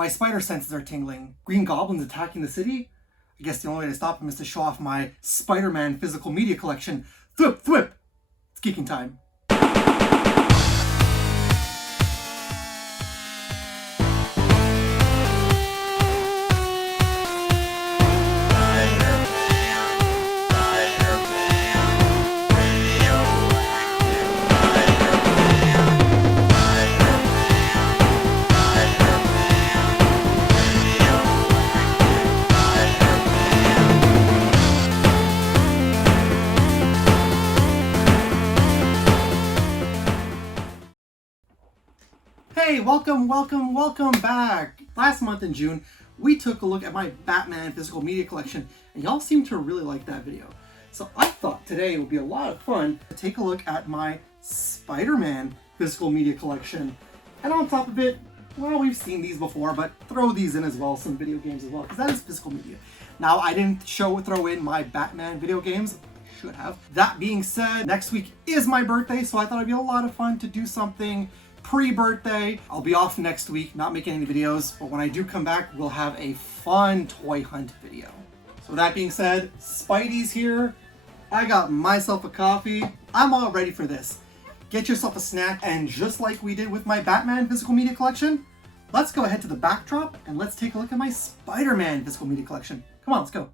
My spider senses are tingling. Green goblins attacking the city? I guess the only way to stop him is to show off my Spider-Man physical media collection. Thwip, thwip! It's geeking time. Hey, welcome back. Last month in June, we took a look at my Batman physical media collection, and y'all seem to really like that video. So I thought today would be a lot of fun to take a look at my Spider-Man physical media collection. And on top of it, well, we've seen these before, but throw these in as well, some video games as well, because that is physical media. Now, I didn't throw in my Batman video games. Should have. That being said, next week is my birthday, so I thought it'd be a lot of fun to do something pre-birthday. I'll be off next week, not making any videos, but when I do come back, we'll have a fun toy hunt video. So that being said, Spidey's here. I got myself a coffee. I'm all ready for this. Get yourself a snack, and just like we did with my Batman physical media collection, let's go ahead to the backdrop and let's take a look at my Spider-Man physical media collection. Come on, let's go.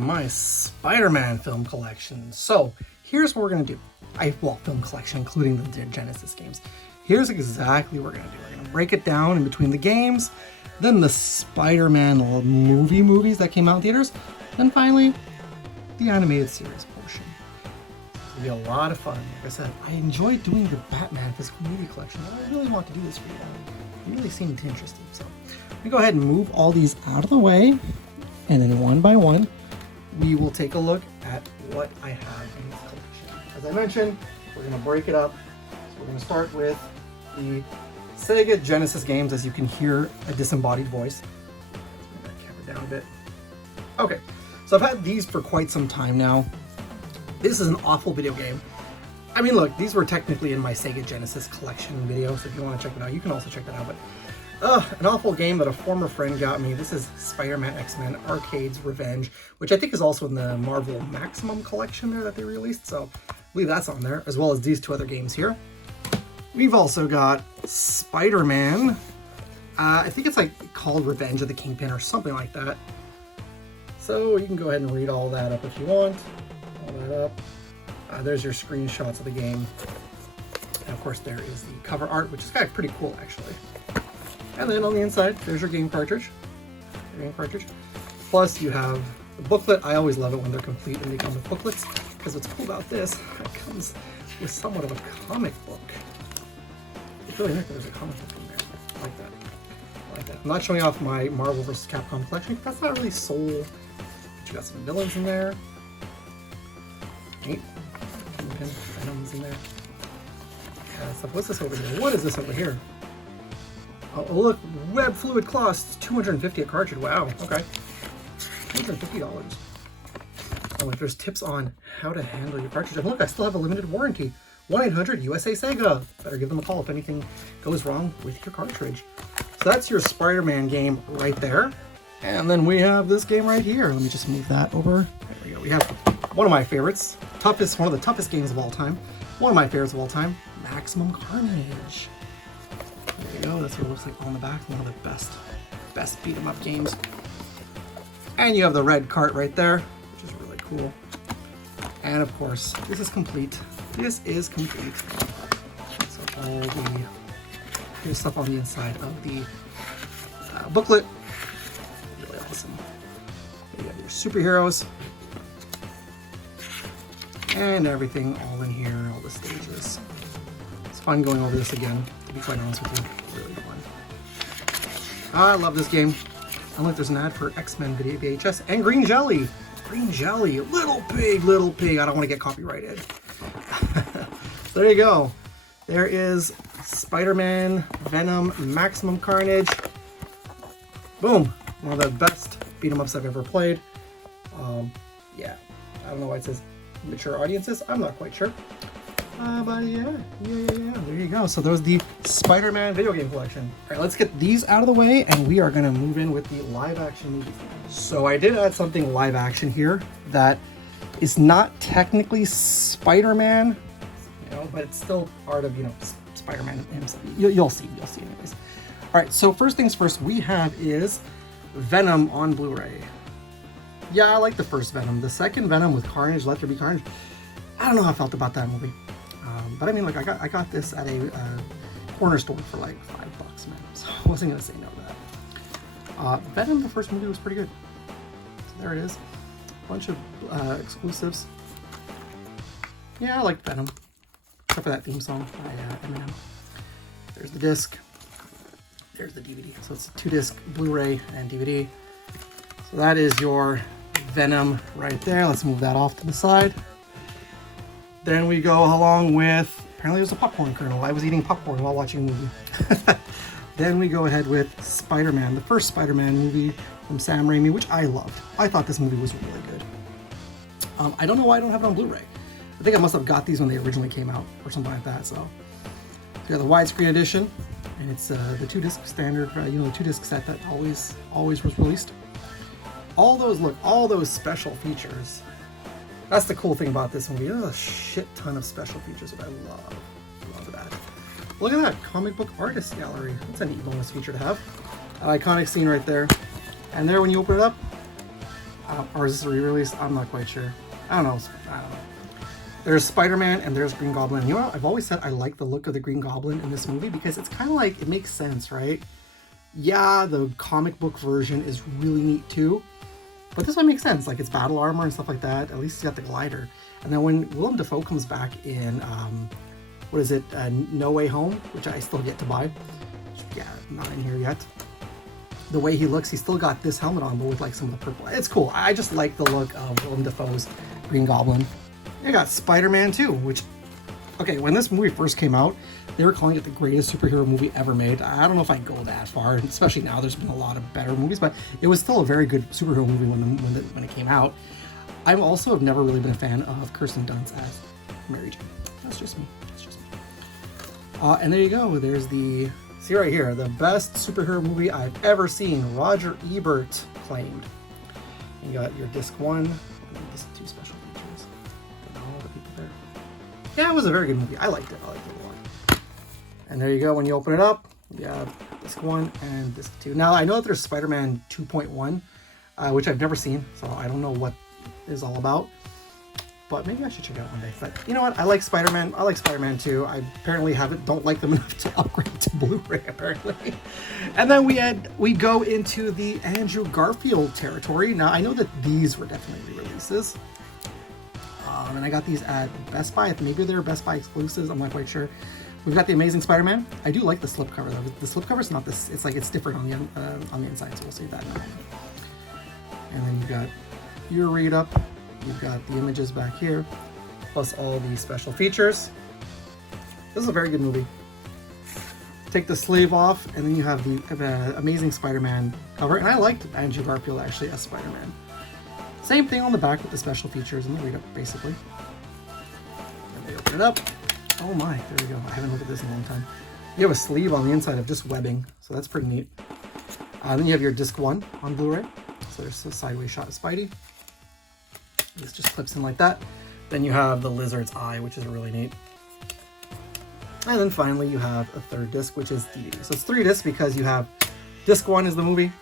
My Spider-Man film collection. So here's what we're gonna do. Film collection, including the Genesis games. Here's exactly what we're gonna do. We're gonna break it down in between the games, then the Spider-Man movies that came out in theaters, and finally, the animated series portion. It'll be a lot of fun. Like I said, I enjoy doing the Batman physical media collection, and I really want to do this for you. It really seemed interesting. So let me go ahead and move all these out of the way. And then one by one, we will take a look at what I have in this collection. As I mentioned, we're going to break it up. So we're going to start with the Sega Genesis games, as you can hear a disembodied voice. Let's move that camera down a bit. Okay, so I've had these for quite some time now. This is an awful video game. I mean, look, these were technically in my Sega Genesis collection video, so if you want to check it out, you can also check that out. But an awful game that a former friend got me. This is Spider-Man X-Men Arcade's Revenge, which I think is also in the Marvel Maximum collection there that they released, so I believe that's on there, as well as these two other games here. We've also got Spider-Man, I think it's like called Revenge of the Kingpin or something like that. So you can go ahead and read all that up if you want. All that up. There's your screenshots of the game. And of course there is the cover art, which is kind of pretty cool actually. And then on the inside, there's your game cartridge. Plus you have the booklet. I always love it when they're complete and they come with booklets, because what's cool about this, it comes with somewhat of a comic book. It's really nice that there's a comic book in there. I like that. I like that. I'm not showing off my Marvel vs. Capcom collection, because that's not really sold. But you got some villains in there. Neat. Kingpin, Venom's in there. So what's this over here? What is this over here? Oh, look, web fluid cloths, $250 a cartridge. Wow, okay. $250. Oh, look, there's tips on how to handle your cartridge. And look, I still have a limited warranty. 1-800-USA-SEGA. Better give them a call if anything goes wrong with your cartridge. So that's your Spider-Man game right there. And then we have this game right here. Let me just move that over. There we go. We have one of my favorites. One of the toughest games of all time. One of my favorites of all time, Maximum Carnage. There you go, that's what it looks like on the back. One of the best beat 'em up games. And you have the red cart right there, which is really cool. And of course, this is complete. This is complete. So all the stuff on the inside of the booklet. Really awesome. You have your superheroes. And everything all in here, all the stages. It's fun going over this again, to be quite honest with you. Really fun. I love this game. Unlike there's an ad for X-Men video VHS and Green Jelly. Green Jelly, little pig, little pig. I don't want to get copyrighted. There you go. There is Spider-Man, Venom, Maximum Carnage. Boom. One of the best beat 'em ups I've ever played. Yeah, I don't know why it says mature audiences. I'm not quite sure. But yeah, there you go. So there's the Spider-Man video game collection. All right, let's get these out of the way, and we are gonna move in with the live action movies. So I did add something live action here that is not technically Spider-Man, you know, but it's still part of, you know, Spider-Man himself. You'll see anyways. All right, so first things first, we have is Venom on Blu-ray. Yeah, I like the first Venom. The second Venom with Carnage, Let There Be Carnage, I don't know how I felt about that movie. But I mean, like, I got this at a corner store for like $5, man. So I wasn't gonna say no to that. Venom, the first movie, was pretty good. So there it is. A bunch of exclusives. Yeah, I liked Venom. Except for that theme song by Eminem. There's the disc. There's the DVD. So it's a 2-disc Blu-ray and DVD. So that is your Venom right there. Let's move that off to the side. Then we go along with, apparently there's a popcorn kernel. I was eating popcorn while watching a movie. Then we go ahead with Spider-Man, the first Spider-Man movie from Sam Raimi, which I loved. I thought this movie was really good. I don't know why I don't have it on Blu-ray. I think I must have got these when they originally came out or something like that. So you got the widescreen edition, and it's the 2-disc standard, you know, the 2-disc set that always was released. All those special features. That's the cool thing about this movie. There's a shit ton of special features that I love. Love that. Look at that, comic book artist gallery. That's a neat bonus feature to have. An iconic scene right there. And there, when you open it up, or is this a re-release? I'm not quite sure. I don't know. There's Spider-Man and there's Green Goblin. You know what? I've always said I like the look of the Green Goblin in this movie because it's kind of like, it makes sense, right? Yeah, the comic book version is really neat too. But this one makes sense, like it's battle armor and stuff like that. At least he's got the glider. And then when Willem Dafoe comes back in, what is it, No Way Home, which I still get to buy. Yeah, not in here yet. The way he looks, he's still got this helmet on, but with like some of the purple. It's cool. I just like the look of Willem Dafoe's Green Goblin. You got Spider-Man 2, which, okay, when this movie first came out, they were calling it the greatest superhero movie ever made. I don't know if I'd go that far, especially now there's been a lot of better movies, but it was still a very good superhero movie when it came out. I also have never really been a fan of Kirsten Dunst as Mary Jane. That's just me. And there you go. There's the, see right here, the best superhero movie I've ever seen. Roger Ebert claimed. You got your disc 1 and then disc 2 special features. And all the people there. Yeah, it was a very good movie. I liked it a lot. And there you go. When you open it up, you have disc 1 and disc 2. Now, I know that there's Spider-Man 2.1, which I've never seen, so I don't know what it's all about. But maybe I should check it out one day. But you know what? I like Spider-Man. I like Spider-Man 2. I apparently don't like them enough to upgrade to Blu-ray, apparently. And then we go into the Andrew Garfield territory. Now, I know that these were definitely re-releases. And I got these at Best Buy. Maybe they're Best Buy exclusives. I'm not quite sure. We've got the Amazing Spider-Man. I do like the slipcover though. The slipcover's not this. It's like it's different on the inside. So we'll see that in a moment. And then you've got your read up. You've got the images back here, plus all the special features. This is a very good movie. Take the sleeve off, and then you have the Amazing Spider-Man cover. And I liked Andrew Garfield actually as Spider-Man. Same thing on the back with the special features and the read up basically. And they open it up. Oh my, there we go. I haven't looked at this in a long time. You have a sleeve on the inside of just webbing, so that's pretty neat. Then you have your disc 1 on Blu-ray. So there's a sideways shot of Spidey. This just clips in like that. Then you have the lizard's eye, which is really neat. And then finally you have a third disc, which is DVD. So it's 3 discs because you have disc 1 is the movie,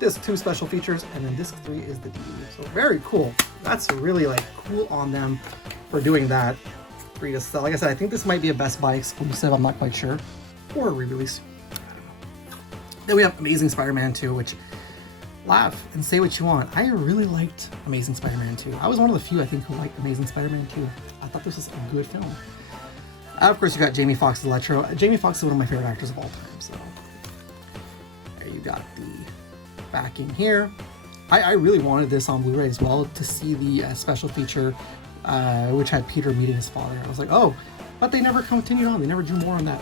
disc 2 special features, and then disc 3 is the DVD. So very cool. That's really like cool on them for doing that. Free to sell. Like I said, I think this might be a Best Buy exclusive. I'm not quite sure. Or a re-release. Then we have Amazing Spider-Man 2, which, laugh and say what you want, I really liked Amazing Spider-Man 2. I was one of the few, I think, who liked Amazing Spider-Man 2. I thought this was a good film. Of course, you got Jamie Foxx's Electro. Jamie Foxx is one of my favorite actors of all time, so there you got the backing here. I really wanted this on Blu-ray as well to see the special feature, which had Peter meeting his father. I was like, oh, but they never continued on. They never drew more on that.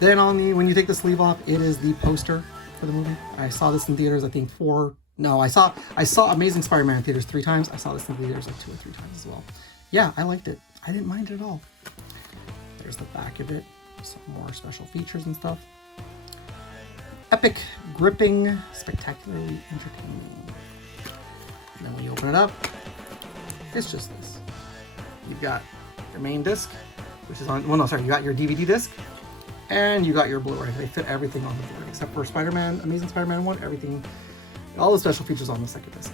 Then when you take the sleeve off, it is the poster for the movie. I saw this in theaters, I think I saw Amazing Spider-Man in theaters 3 times. I saw this in theaters like 2 or 3 times as well. Yeah, I liked it. I didn't mind it at all. There's the back of it. Some more special features and stuff. Epic, gripping, spectacularly entertaining. And then when you open it up, it's just this. You've got your main disc, which is on, well, no, sorry, you got your DVD disc, and you got your Blu-ray. They fit everything on the Blu-ray, except for Spider-Man, Amazing Spider-Man 1, everything, all the special features on the second disc.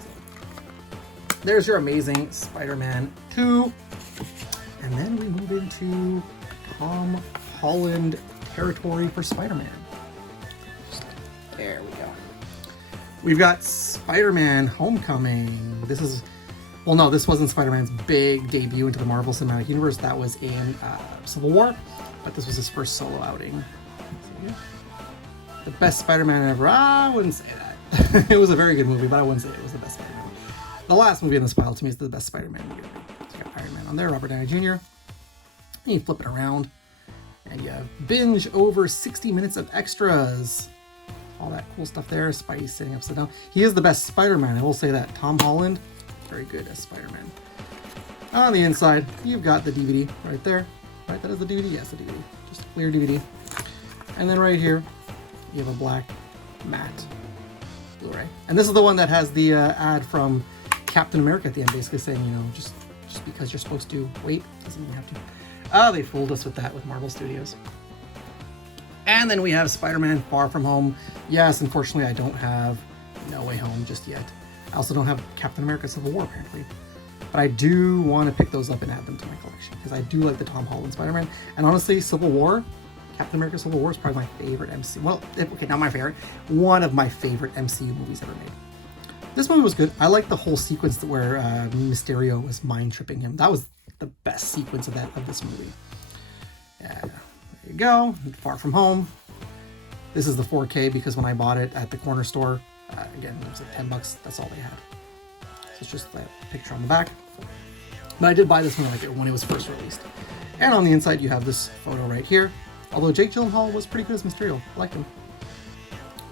There's your Amazing Spider-Man 2. And then we move into Tom Holland territory for Spider-Man. There we go. We've got Spider-Man Homecoming. This is, well, no, this wasn't Spider-Man's big debut into the Marvel Cinematic Universe. That was in Civil War, but this was his first solo outing. So, yeah. The best Spider-Man ever. I wouldn't say that. It was a very good movie, but I wouldn't say it was the best Spider-Man. The last movie in this pile to me is the best Spider-Man movie. So you got Iron Man on there, Robert Downey Jr. And you flip it around, and you binge over 60 minutes of extras. All that cool stuff there. Spidey sitting upside down. He is the best Spider-Man, I will say that. Tom Holland, very good as Spider-Man. On the inside, you've got the DVD right there. Right, that is the DVD? Yes, the DVD. Just a clear DVD. And then right here, you have a black matte Blu-ray. And this is the one that has the ad from Captain America at the end, basically saying, you know, just because you're supposed to wait, doesn't mean you have to. They fooled us with that with Marvel Studios. And then we have Spider-Man Far From Home. Yes, unfortunately, I don't have No Way Home just yet. I also don't have Captain America Civil War, apparently. But I do want to pick those up and add them to my collection, because I do like the Tom Holland Spider-Man. And honestly, Civil War, Captain America Civil War is probably my favorite MCU. Well, okay, not my favorite. One of my favorite MCU movies ever made. This movie was good. I like the whole sequence where Mysterio was mind-tripping him. That was the best sequence of this movie. There you go. Far From Home. This is the 4K because when I bought it at the corner store, again, it was like $10. That's all they had. So it's just that picture on the back. But I did buy this one when it was first released. And on the inside, you have this photo right here. Although Jake Gyllenhaal was pretty good as Mysterio. I liked him.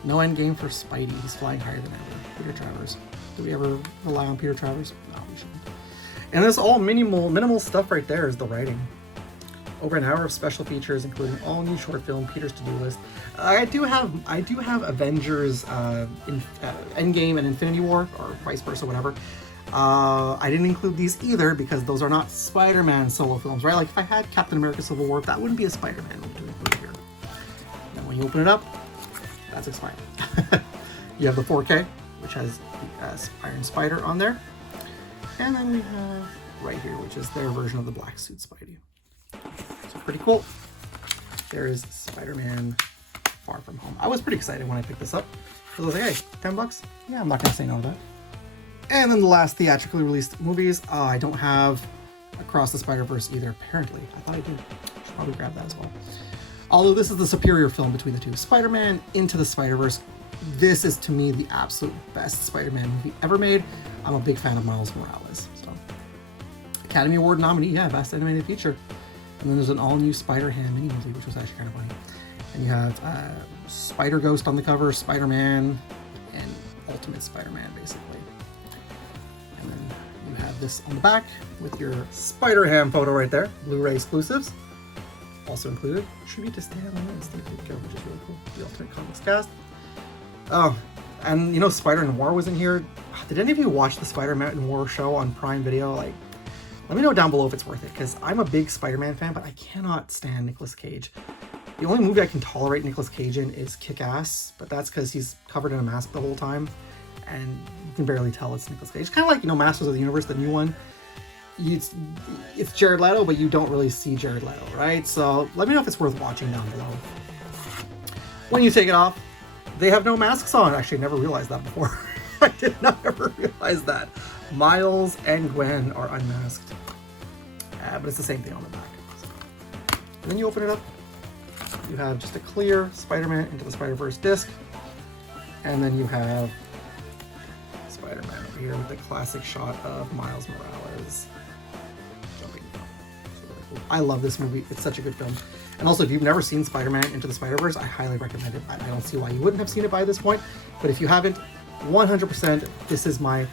No end game for Spidey. He's flying higher than ever. Peter Travers. Do we ever rely on Peter Travers? No, we shouldn't. And this all minimal stuff right there is the writing. Over an hour of special features, including all new short film, Peter's to-do list. I do have Avengers, Endgame and Infinity War, or vice versa, whatever. I didn't include these either because those are not Spider-Man solo films, right? Like if I had Captain America Civil War, that wouldn't be a Spider-Man movie to include here. And when you open it up, that's expired. You have the 4K, which has the Iron Spider on there. And then we have right here, which is their version of the black suit Spidey. So pretty cool. There is Spider-Man Far From Home. I was pretty excited when I picked this up. I was like, hey, $10? Yeah, I'm not going to say no to that. And then the last theatrically released movies. I don't have Across the Spider-Verse either, apparently. I thought I did. Should probably grab that as well. Although this is the superior film between the two. Spider-Man Into the Spider-Verse. This is, to me, the absolute best Spider-Man movie ever made. I'm a big fan of Miles Morales. So, Academy Award nominee, yeah, Best Animated Feature. And then there's an all-new Spider-Ham mini-movie, which was actually kind of funny. And you have Spider-Ghost on the cover, Spider-Man, and Ultimate Spider-Man, basically. And then you have this on the back with your Spider-Ham photo right there. Blu-ray exclusives. Also included. Tribute to Stan Lee and Steve Ditko, which is really cool. The Ultimate Comics cast. Oh, and you know Spider-Noir was in here. Did any of you watch the Spider-Noir show on Prime Video? Like, let me know down below if it's worth it, because I'm a big Spider-Man fan, but I cannot stand Nicolas Cage. The only movie I can tolerate Nicolas Cage in is Kick-Ass, but that's because he's covered in a mask the whole time, and you can barely tell it's Nicolas Cage. It's kind of like, you know, Masters of the Universe, the new one. It's Jared Leto, but you don't really see Jared Leto, right? So let me know if it's worth watching down below. When you take it off, they have no masks on. Actually, I never realized that before. I did not ever realize that. Miles and Gwen are unmasked. But it's the same thing on the back. And then you open it up. You have just a clear Spider-Man Into the Spider-Verse disc. And then you have Spider-Man over here with the classic shot of Miles Morales jumping down. It's really cool. I love this movie. It's such a good film. And also, if you've never seen Spider-Man Into the Spider-Verse, I highly recommend it. I don't see why you wouldn't have seen it by this point. But if you haven't, 100%, this is my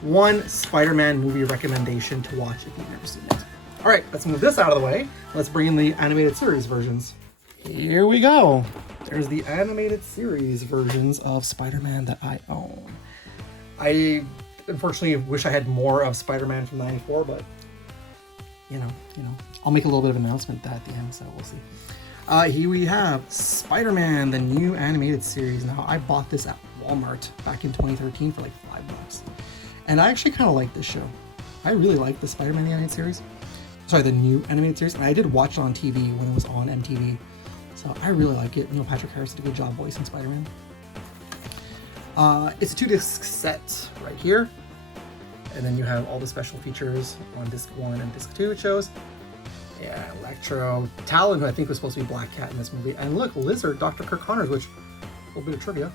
one Spider-Man movie recommendation to watch if you've never seen it. All right, let's move this out of the way. Let's bring in the animated series versions. Here we go. There's the animated series versions of Spider-Man that I own. I unfortunately wish I had more of Spider-Man from '94, but you know, I'll make a little bit of an announcement at the end, so we'll see. Here we have Spider-Man, the new animated series. Now, I bought this at Walmart back in 2013 for like $5. And I actually kind of like this show. I really like the Spider-Man the animated series. Sorry, the new animated series. And I did watch it on TV when it was on MTV. So I really like it. Neil Patrick Harris did a good job voicing Spider-Man. It's a 2-disc set right here. And then you have all the special features on disc 1 and disc 2 it shows. Yeah, Electro, Talon, who I think was supposed to be Black Cat in this movie. And look, Lizard, Dr. Kirk Connors, which, a little bit of trivia,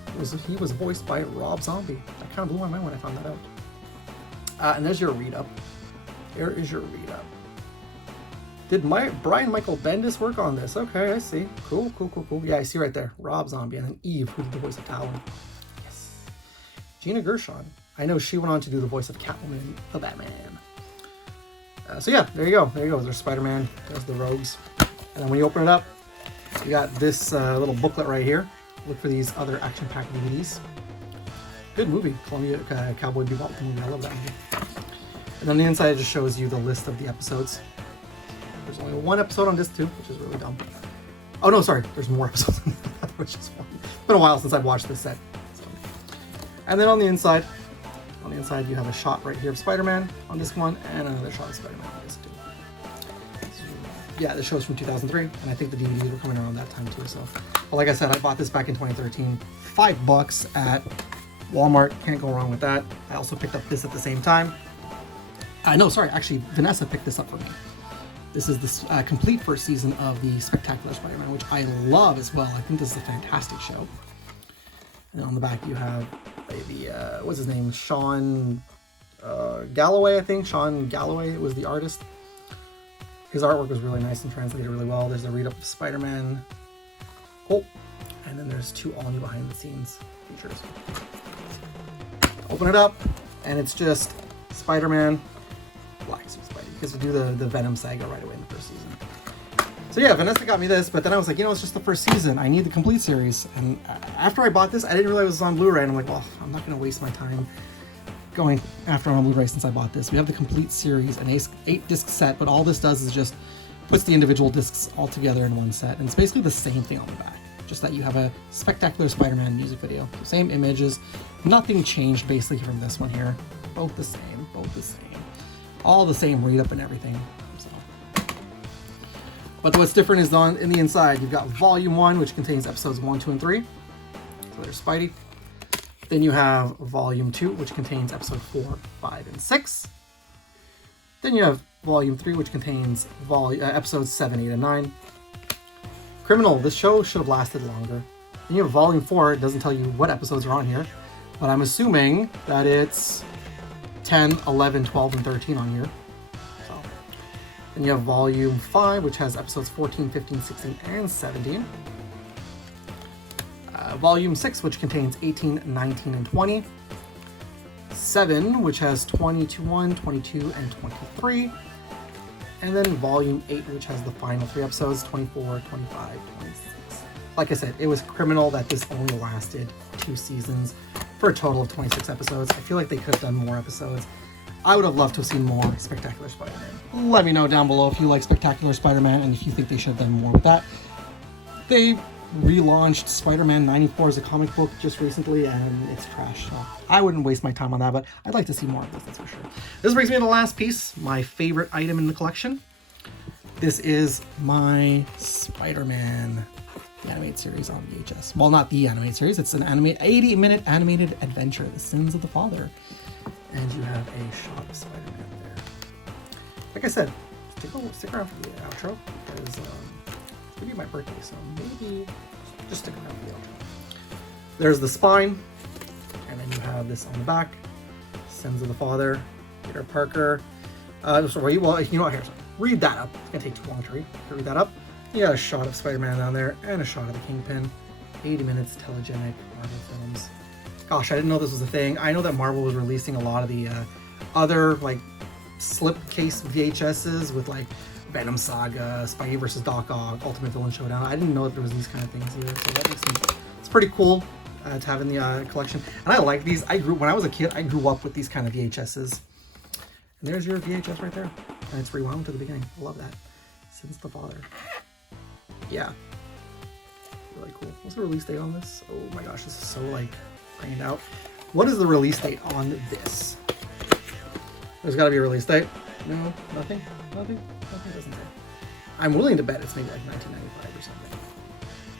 he was voiced by Rob Zombie. That kind of blew my mind when I found that out. And there's your read-up. There is your read-up. Did Brian Michael Bendis work on this? Okay, I see. Cool. Yeah, I see right there. Rob Zombie, and then Eve, who did the voice of Talon. Yes. Gina Gershon. I know she went on to do the voice of Catwoman, the Batman. So yeah, there you go. There's Spider-Man. There's the Rogues. And then when you open it up, you got this little booklet right here. Look for these other action-packed DVDs. Good movie. Columbia Cowboy Bebop movie. I love that movie. And on the inside, it just shows you the list of the episodes. There's only one episode on disc 2, which is really dumb. Oh no, sorry. There's more episodes than that, which is fun. It's been a while since I've watched this set. So. And then on the inside, you have a shot right here of Spider-Man on disc 1 and another shot of Spider-Man on disc 2. So, yeah, this show's from 2003, and I think the DVDs were coming around that time too. So, but like I said, I bought this back in 2013, $5 at Walmart. Can't go wrong with that. I also picked up this at the same time. No, sorry, actually, Vanessa picked this up for me. This is the complete first season of the Spectacular Spider-Man, which I love as well. I think this is a fantastic show. And on the back, you have what's his name? Sean Galloway, I think. Sean Galloway was the artist. His artwork was really nice and translated really well. There's a read-up of Spider-Man. Cool. And then there's 2 all-new behind-the-scenes features. Open it up, and it's just Spider-Man, Black Suit Spidey, because we do the Venom saga right away in the first season. So yeah, Vanessa got me this, but then I was like, it's just the first season. I need the complete series. And after I bought this, I didn't realize it was on Blu-ray. And I'm like, well, I'm not going to waste my time going after it on Blu-ray since I bought this. We have the complete series, an 8-disc set, but all this does is just puts the individual discs all together in one set. And it's basically the same thing on the back, just that you have a Spectacular Spider-Man music video. Same images, nothing changed basically from this one here. Both the same. All the same read-up and everything. But what's different is in the inside, you've got Volume 1, which contains episodes 1, 2, and 3. So there's Spidey. Then you have Volume 2, which contains episode 4, 5, and 6. Then you have Volume 3, which contains episodes 7, 8, and 9. Criminal, this show should have lasted longer. Then you have Volume 4, it doesn't tell you what episodes are on here, but I'm assuming that it's 10, 11, 12, and 13 on here. Then you have Volume 5, which has episodes 14, 15, 16, and 17. Volume 6, which contains 18, 19, and 20. 7, which has 21, 22, and 23. And then Volume 8, which has the final 3 episodes, 24, 25, 26. Like I said, it was criminal that this only lasted 2 seasons for a total of 26 episodes. I feel like they could have done more episodes. I would have loved to have seen more Spectacular Spider-Man. Let me know down below if you like Spectacular Spider-Man and if you think they should have done more with that. They relaunched Spider-Man 94 as a comic book just recently, and it's trash. So I wouldn't waste my time on that, but I'd like to see more of this, that's for sure. This brings me to the last piece, my favorite item in the collection. This is my Spider-Man animated series on VHS. Well, not the animated series, it's an 80-minute animated adventure, The Sins of the Father. And you have a shot of Spider-Man there. Like I said, stick around for the outro, because it's going to be my birthday, so maybe just stick around for the outro. There's the spine, You have this on the back, Sins of the Father, Peter Parker. Sorry, well, you know what, here, read that up. It's gonna take too long to read that up. You got a shot of Spider-Man down there and a shot of the Kingpin. 80 minutes telegenic Marvel films. Gosh, I didn't know this was a thing. I know that Marvel was releasing a lot of the other like slipcase VHSs with like Venom Saga, Spidey vs. Doc Ock, Ultimate Villain Showdown. I didn't know that there was these kind of things here, so that makes me, it's pretty cool to have in the collection. And I like these. When I was a kid, I grew up with these kind of VHSs. And there's your VHS right there. And it's rewound to the beginning. I love that. Since the Father. Yeah. Really cool. What's the release date on this? Oh my gosh, this is so like brained out. What is the release date on this? There's got to be a release date. No, nothing. Nothing doesn't say. I'm willing to bet it's maybe like 1995 or something.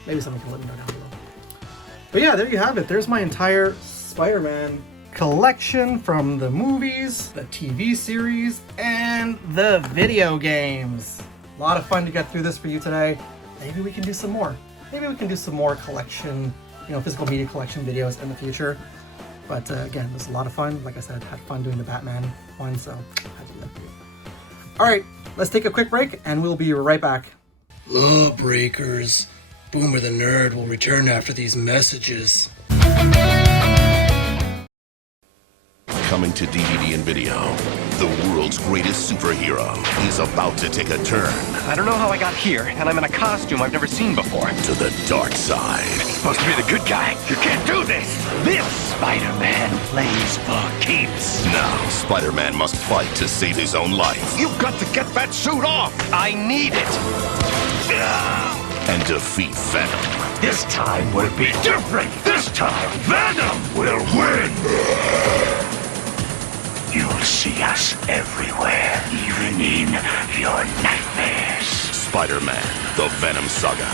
Maybe someone can let me know down below. But yeah, there you have it. There's my entire Spider-Man collection from the movies, the TV series, and the video games. A lot of fun to get through this for you today. Maybe we can do some more. Maybe we can do some more collection, physical media collection videos in the future. But again, it was a lot of fun. Like I said, I had fun doing the Batman one, so I had to do that for you. All right, let's take a quick break, and we'll be right back. Lawbreakers. Boomer the Nerd will return after these messages. Coming to DVD and video, the world's greatest superhero is about to take a turn I don't know how I got here, and I'm in a costume I've never seen before. to the dark side. Supposed to be the good guy. You can't do this. This Spider-Man plays for keeps. Now, Spider-Man must fight to save his own life You've got to get that suit off. I need it. and defeat Venom. This time will be different. This time, Venom will win. You'll see us everywhere, even in your nightmares. Spider-Man, the Venom Saga.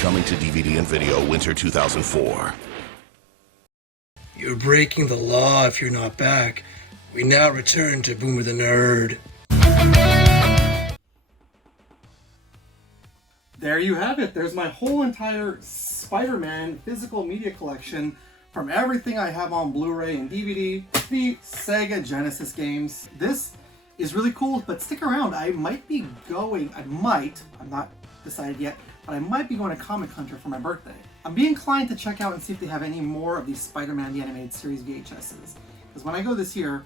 Coming to DVD and video winter 2004. You're breaking the law if you're not back. We now return to Boomer the Nerd. There you have it. There's my whole entire Spider-Man physical media collection from everything I have on Blu-ray and DVD, the Sega Genesis games. This is really cool, but stick around. I'm not decided yet, but I might be going to Comic Hunter for my birthday. I'm being inclined to check out and see if they have any more of these Spider-Man the Animated Series VHSs. Because when I go this year,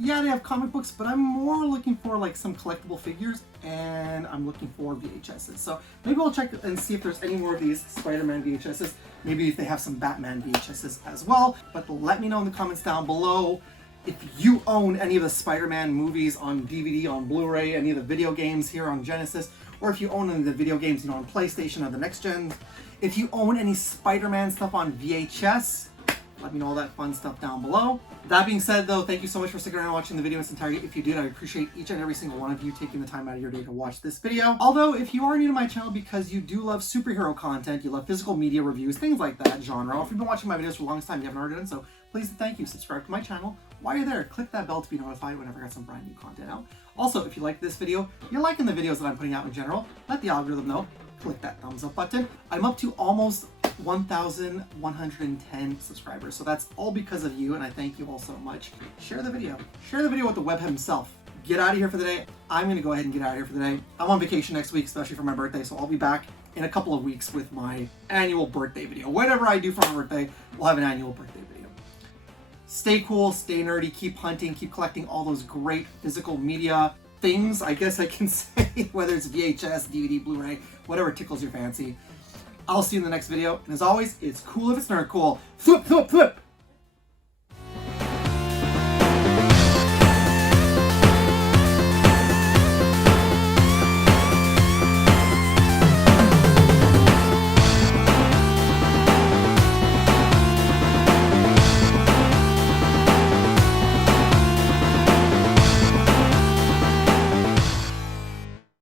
yeah, they have comic books, but I'm more looking for like some collectible figures, and I'm looking for VHSs. So maybe I'll check and see if there's any more of these Spider-Man VHSs. Maybe if they have some Batman VHSs as well. But let me know in the comments down below if you own any of the Spider-Man movies on DVD, on Blu-ray, any of the video games here on Genesis, or if you own any of the video games, on PlayStation or the next gen. If you own any Spider-Man stuff on VHS, let me know all that fun stuff down below. That being said, though, thank you so much for sticking around and watching the video in its entirety. If you did, I appreciate each and every single one of you taking the time out of your day to watch this video. Although, if you are new to my channel because you do love superhero content, you love physical media reviews, things like that genre, or if you've been watching my videos for the longest time, you haven't already done so, please and thank you. Subscribe to my channel. While you're there, click that bell to be notified whenever I got some brand new content out. Also, if you like this video, you're liking the videos that I'm putting out in general, let the algorithm know. Click that thumbs up button. I'm up to almost 1,110 subscribers, so that's all because of you, and I thank you all so much. Share the video. Share the video with the web himself. Get out of here for the day. I'm going to go ahead and get out of here for the day. I'm on vacation next week, especially for my birthday, so I'll be back in a couple of weeks with my annual birthday video. Whatever I do for my birthday, we'll have an annual birthday video. Stay cool, stay nerdy, keep hunting, keep collecting all those great physical media things, I guess I can say, whether it's VHS, DVD, Blu-ray, whatever tickles your fancy. I'll see you in the next video, and as always, it's cool if it's nerd cool. Flip, flip, flip!